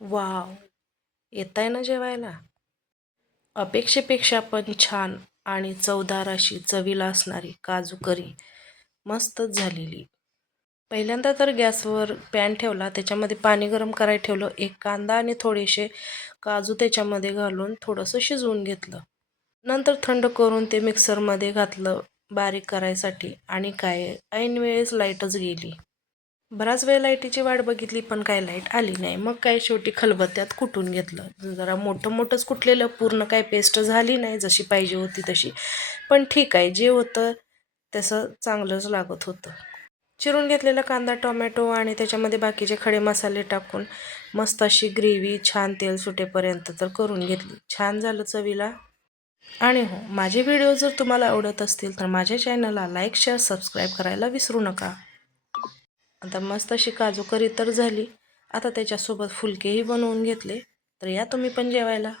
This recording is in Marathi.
वाव! येताय ना जेवायला? अपेक्षेपेक्षा पण छान आणि चवदार अशी चवीला असणारी काजू करी मस्तच झालेली. पहिल्यांदा तर गॅसवर पॅन ठेवला, त्याच्यामध्ये पाणी गरम करायला ठेवलं. एक कांदा आणि थोडेसे काजू त्याच्यामध्ये घालून थोडंसं शिजवून घेतलं. नंतर थंड करून ते मिक्सरमध्ये घातलं बारीक करायसाठी आणि काय ऐन वेळेस लाईटच गेली. बराच वेळ लाईटीची वाट बघितली पण काय लाईट आली नाही. मग काय शेवटी खलबत्त्यात कुटून घेतलं. जरा मोठं मोठंच कुटलेलं, पूर्ण काय पेस्ट झाली नाही जशी पाहिजे होती तशी. पण ठीक आहे, जे होतं तसं चांगलंच लागत होतं. चिरून घेतलेला कांदा, टोमॅटो आणि त्याच्यामध्ये बाकीचे खडे मसाले टाकून मस्त अशी ग्रेव्ही छान तेल सुटेपर्यंत तर करून घेतली. छान झालं चवीला. आणि हो, माझे व्हिडिओ जर तुम्हाला आवडत असतील तर माझ्या चॅनलला लाईक, शेअर, सबस्क्राईब करायला विसरू नका. आता मस्त अशी काजू करी तर झाली. आता त्याच्यासोबत फुलकेही बनवून घेतले. तर या तुम्ही पण जेवायला.